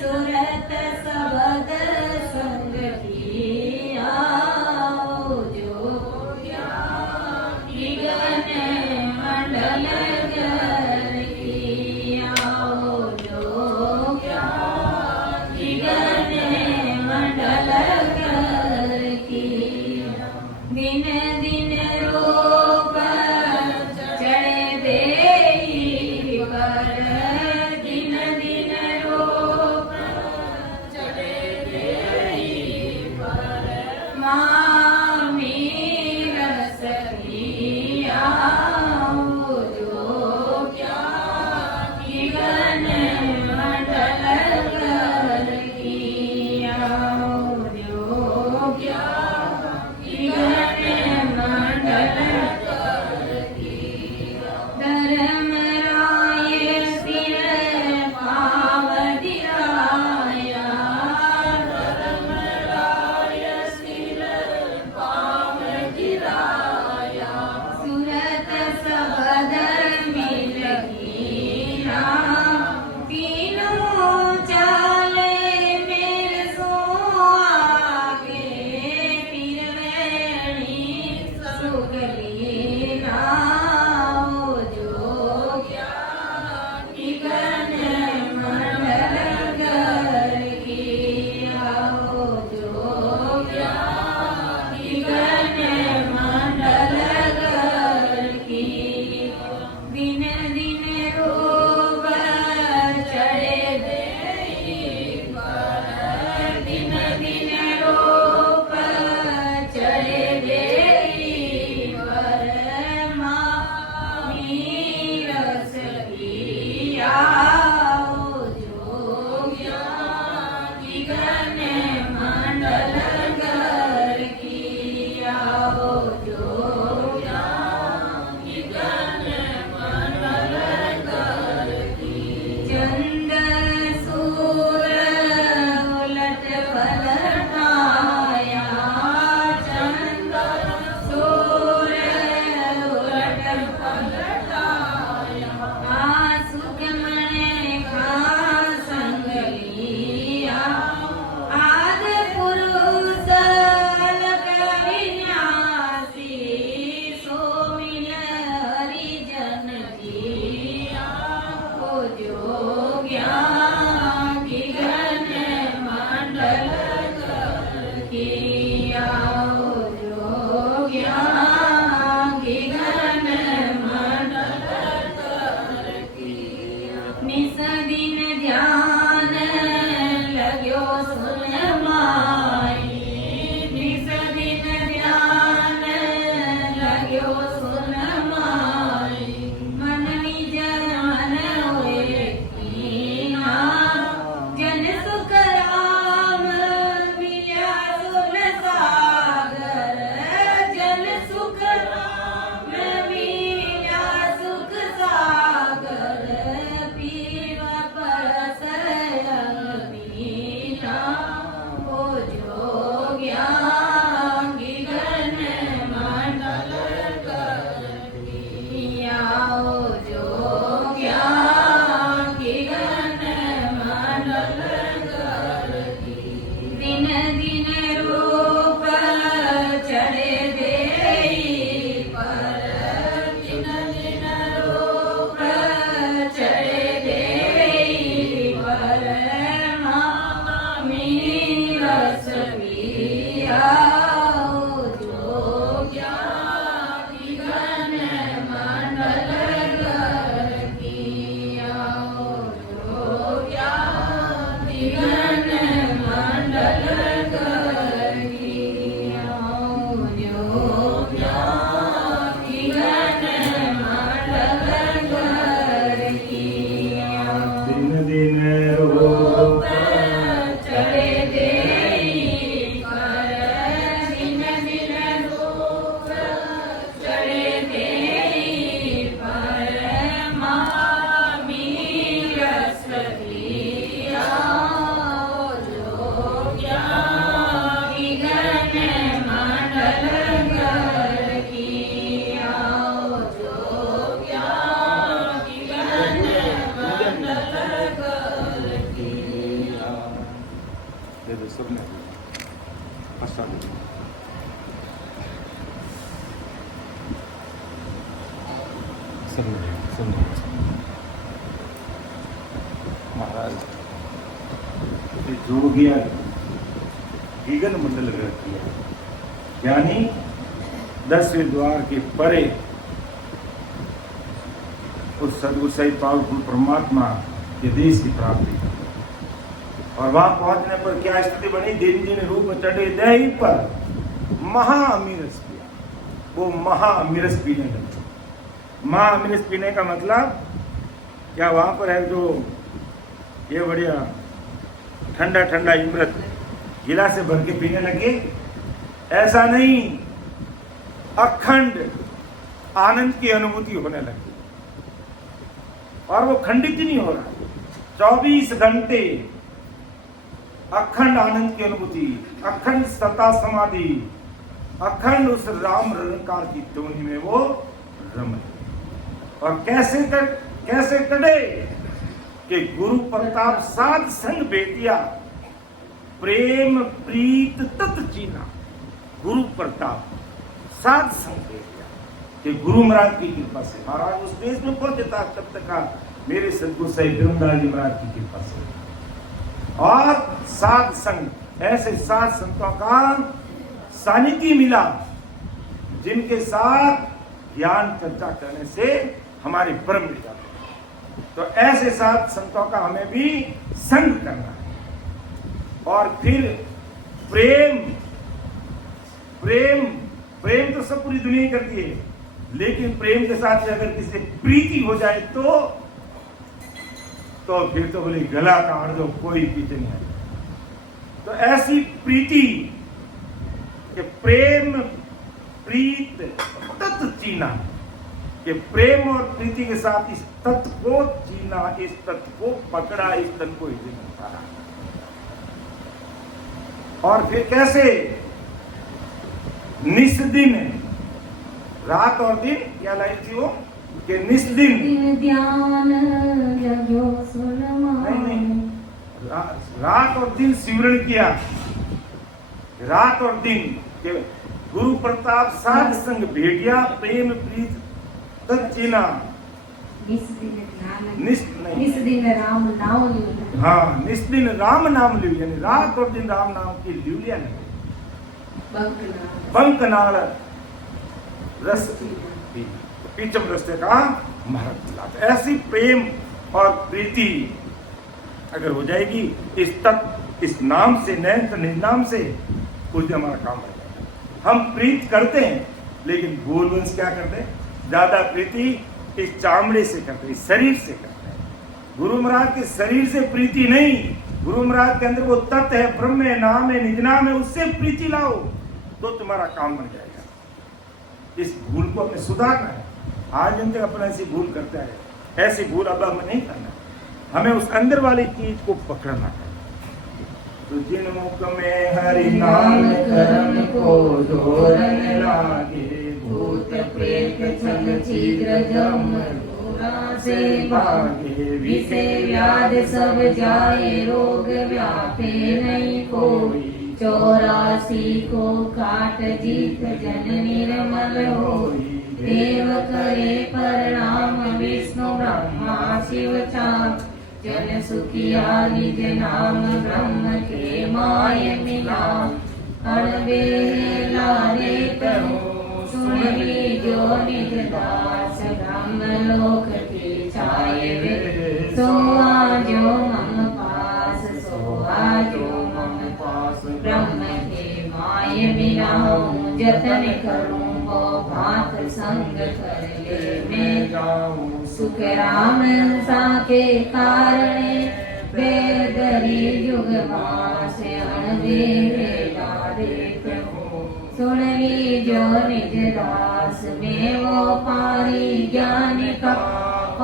सुरत सबद संग किया, जो गगन मंडल कर किया, जो गगन मंडल कर किया, दिन दिन रूप चढ़े देहि पर, दिन दिन रूप चढ़े देहि पर, मामी रस किया, जो गगन मंडल कर किया, जो गगन मंडल कर किया, धर्म राय सिर पावदिराया, धर्म राय सिर पावदिराया, सुरत सबद मिल कीना, तीनों चाले मेरे सो आगे, फिरवैणी सुगलीना, जो गगन मंडल कर किया, जो गगन मंडल कर किया, दिन दिन रूप चढ़े देहि पर, दिन दिन रूप चढ़े देहि पर, मामी रस किया, जो गगन मंडल कर किया, जो गगन मंडल कर किया, चंद सूर उलट पलटाया, चंद सूर उलट पलटाया, आसुक मन का संग लिया, आद पुरुष अलग विन्यासी, सो मिल हरिजन किया, जो गगन मंडल कर किया, जो गगन मंडल कर किया, निस दिन ध्यान लग्यो सुन माई, निस दिन ध्यान लग्यो सुन माई, मन निज मन होए कीना, जन सुख राम मिल्या सुन सागर, जन सुख राम मिल्या सुख सागर, पीवा परस अंग मीठा, जो गगन मंडल कर किया, जो गगन मंडल कर किया, दिन दिन रूप चढ़े देहि पर, दिन दिन रूप चढ़े देहि पर, मामी रस पिया, जो गगन मंडल कर किया, जो गगन मंडल कर किया, जो गगन मंडल कर किया, दिन दिन रूप चढ़े देहि अपने पसंद समझे महाराज जो गया गगन मंडल ग्रह किया, यानी 10वें द्वार के परे उस सदगुरु सही पावरफुल परमात्मा के देश की प्राप्ति, और वहां पहुंचने पर क्या स्थिति बनी, दिन दिन रूप चढ़े दही पर महाअमीरस किया, वो महाअमीरस पीने लगे। महाअमीरस पीने का मतलब क्या, वहां पर है जो ये बढ़िया ठंडा ठंडा अमृत गिलास से भर के पीने लगे, ऐसा नहीं, अखंड आनंद की अनुभूति होने लगी, और वो खंडित ही नहीं हो रहा, 24 घंटे अखंड आनंद की अनुभूति, अखंड सता समाधि, अखंड उस राम रंकार की ध्वनि में वो रम। और कैसे कटे कि गुरु प्रताप साध संग भेटिया, प्रेम प्रीत तत् चीना। गुरु प्रताप साध संग भेटिया कि गुरु महाराज की कृपा से, महाराज उस देश में पहुंचे था तब तक का मेरे सदगुरु साहिब ब्रह्मदास जी महाराज की कृपा से, और साध संग, ऐसे साध संतों का सानिध्य मिला जिनके साथ ज्ञान चर्चा करने से हमारी परम मिल जाती है। तो ऐसे साथ संतों का हमें भी संग करना है। और फिर प्रेम, प्रेम प्रेम तो सब पूरी दुनिया ही करती है, लेकिन प्रेम के साथ अगर किसी प्रीति हो जाए तो फिर तो बोले गला काट दो, कोई पीछे नहीं आएगा। तो ऐसी प्रीति कि प्रेम प्रीत तत्व चीना, कि प्रेम और प्रीति के साथ इस तत्व को चीना, इस तत्व को पकड़ा, इस तत्व को इसे उतारा। और फिर कैसे निस्दिन, रात और दिन, क्या लाइन थी वो कि निस्दिन ध्यान जगो नहीं, रात और दिन सिमरण किया, रात और दिन के गुरु प्रताप साध संग भेटिया, प्रेम प्रीत तत्चीना, निस्दिन राम नाम लियो। हाँ, निस्दिन राम नाम लियो, यानी रात और दिन राम नाम की लिवलिया नहीं, बंकनाल रस पीचम रस्ते का महत्व। ऐसी प्रेम और प्रीति अगर हो जाएगी इस नाम से, नैन निज से, उस दिन हमारा काम हो जाएगा। हम प्रीत करते हैं, लेकिन भूलवंश क्या करते हैं, ज्यादा प्रीति इस चामड़े से करते हैं, इस शरीर से करते हैं। गुरु महाराज के शरीर से प्रीति नहीं, गुरु महाराज के अंदर वो तत्व है, ब्रह्म है, नाम है, निज नाम है, उससे प्रीति लाओ तो तुम्हारा काम बन जाएगा। इस भूल को हमें सुधारना है। आज दिन तक अपना ऐसी भूल करता है, ऐसी भूल अब हमें नहीं करना, हमें उस अंदर वाली चीज को पकड़ना है। तो जिन मुख में हरि नाम कर्म को जोरन लागे, भूत प्रेत छल शीघ्र जम दूरा से भागे, विषय व्याध सब जाए, रोग व्यापे नहीं कोई, 84 को काट जीत जन निर्मल होई, देव करे प्रणाम विष्णु ब्रह्मा शिव चाप, जन सुखिया निज नाम ब्रह्म के माय मिलाम, अणबेला रे करो सुनली जो निज दास, ब्रह्म लोक की छाये सो आजो मम पास, सो आजो मम पास, ब्रह्म के माय मिलाऊं, जतन करूं वो भात संग कर ले मैं जाऊं, सुख राम सा के कारणे बेदरी युग मास, अणबेला रे करो सुनली जो निज दास, में वो पारी ज्ञान का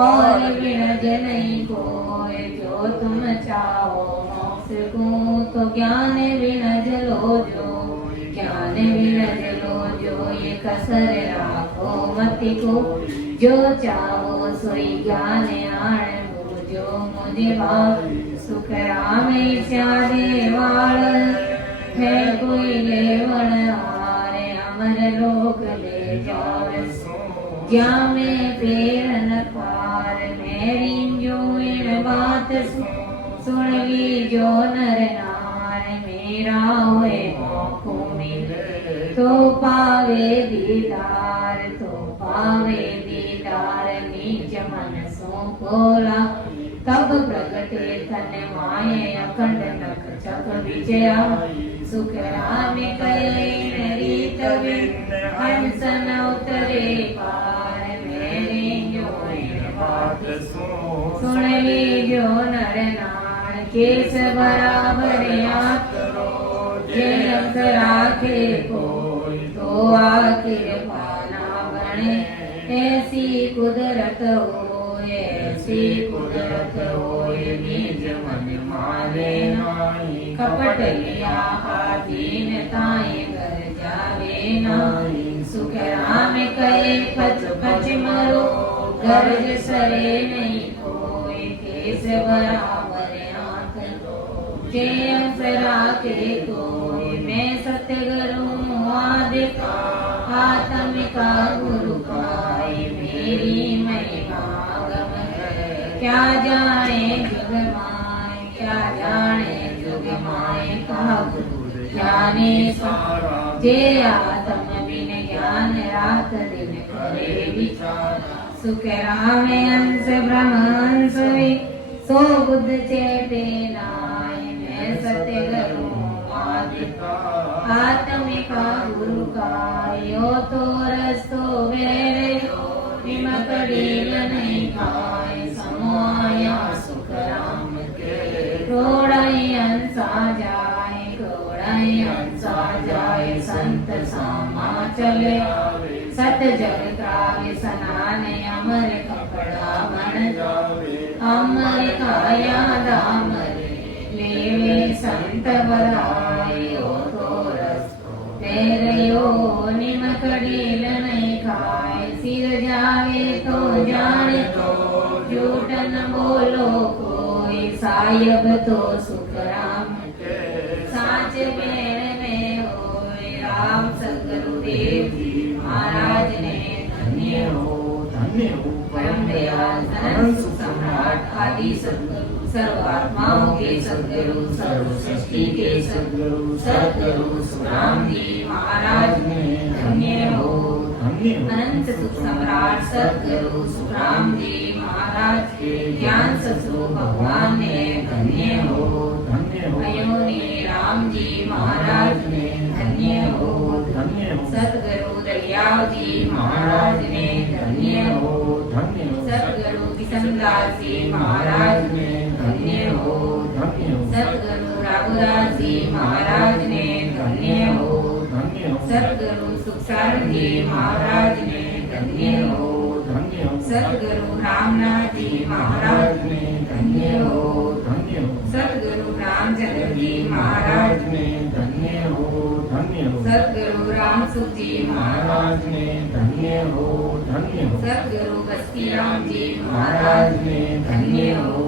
और विनज नहीं कोई, जो तुम चाहो मोक्ष को तो ज्ञान विनज लो जो, ज्ञान विनज लो जो, ये कसर राखो मति को, जो चाहो सोई ज्ञान आण जो मुझे भाव, सुख राम श्यादे वाल लोक ले जावे जामे फेर न पार मेरी जो इन बात सुन ली जो नर नार मेरा होए मौको मिले तो पावे दीदार नीच मन सो कोला तब प्रगटे तन माये अखंड नख चक विजया सुख राम कहे रीत हंस न उतरे पार मेरी जो बात सुन ली जो नर नार केस बराबर याद जे अंत राखे कोई तो आखिर पाना बने ऐसी कुदरत होए निज मन माने नाई कपट लिया दीन ताए घर जावे नाई सुख राम कहे पच पच मरो गर्ज सरे नहीं कोई केस बराबर आंख जे अंश राखे कोई मैं सत्य करूं आदिका आत्मिका गुरु पाए मेरी महिमा गम क्या जाने जुग माए कहा गुरु जाने सारा जे आत्म बिन ज्ञान रात दिन करे विचार सुख राम अंश ब्रह्म अंश सो बुद्ध चेते नाय मैं सत्य करूं आत्मिका गुरु का यो तो रस्तो वेरे निमकड़ील नहीं खाए समोया सुख राम के क्रोड़ाई अंसा जाए संत सामा चले सत जग त्रावे सनान अमर कपड़ा बन जावे अमर काया दामरे लेवे संत बराए ओ तो रस्तो तेरे यो निमकड़ील नहीं खाए सिर जावे तो जाने तो झूठ न बोलो कोई साहिब तो सुख राम के साच में होए राम सदगुरुदेव जी महाराज ने धन्य हो परम दयाल अनंत सुख सम्राट आदि सदगुरु सर्वात्माओं के सदगुरु सर्व सृष्टि के सदगुरु सुखराम जी महाराज ने धन्य हो अनंत सुख सम्राट सदगुरु सुखराम जी महाराज के ज्ञान ससुर भगवान ने धन्य हो अयोनि राम जी महाराज ने धन्य हो सदगुरु दयाल जी महाराज ने धन्य हो सदगुरु किशनदास जी महाराज ने धन्य हो सदगुरु रघुदास जी महाराज ने धन्य हो सदगुरु सुखसारण जी महाराज ने धन्य हो सदगुरु रामनाथ जी महाराज ने धन्य हो सदगुरु रामचंद्र जी महाराज ने धन्य हो सदगुरु रामसुख जी महाराज ने धन्य हो सदगुरु बस्ती राम जी महाराज ने धन्य हो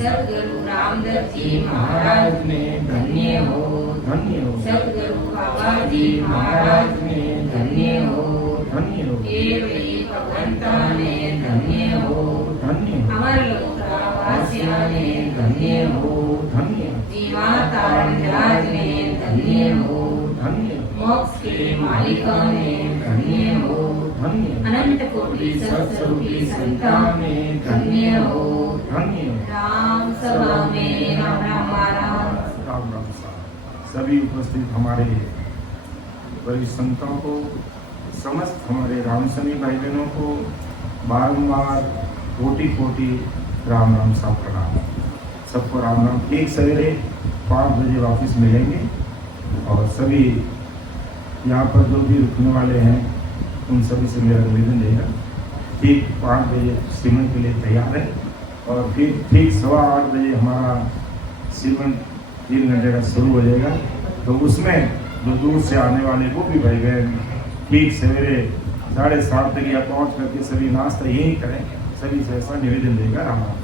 सदगुरु रामदत्त जी महाराज ने धन्य हो सदगुरु बाबा जी महाराज ने धन्य हो भगवंता ने धन्य हो अमर लोकवासिया ने धन्य हो जीवा तारंगराज ने धन्य हो मोक्ष के मालिका ने धन्य हो अनंत कोटि सत्स्वरूपी संतान ने धन्य हो राम सभा में राम राम सभी उपस्थित हमारे वरिष्ठ संतों को समस्त हमारे रामसनी भाई बहनों को बारंबार कोटि कोटि राम राम सा प्रणाम। सबको राम राम। ठीक सवेरे 5 बजे वापस मिलेंगे और सभी यहाँ पर जो भी रुकने वाले हैं उन सभी से मेरा निवेदन रहेगा ठीक 5 बजे श्रीमंत के लिए तैयार है और फिर ठीक 8:15 बजे हमारा श्रीमंत 3 घंटे का शुरू हो जाएगा। तो उसमें जो दूर से आने वाले वो भी भाई बहन ठीक सवेरे 7:30 तक या पहुँच करके सभी नाश्ता यही करें। सभी से ऐसा निवेदन देगा। राम राम।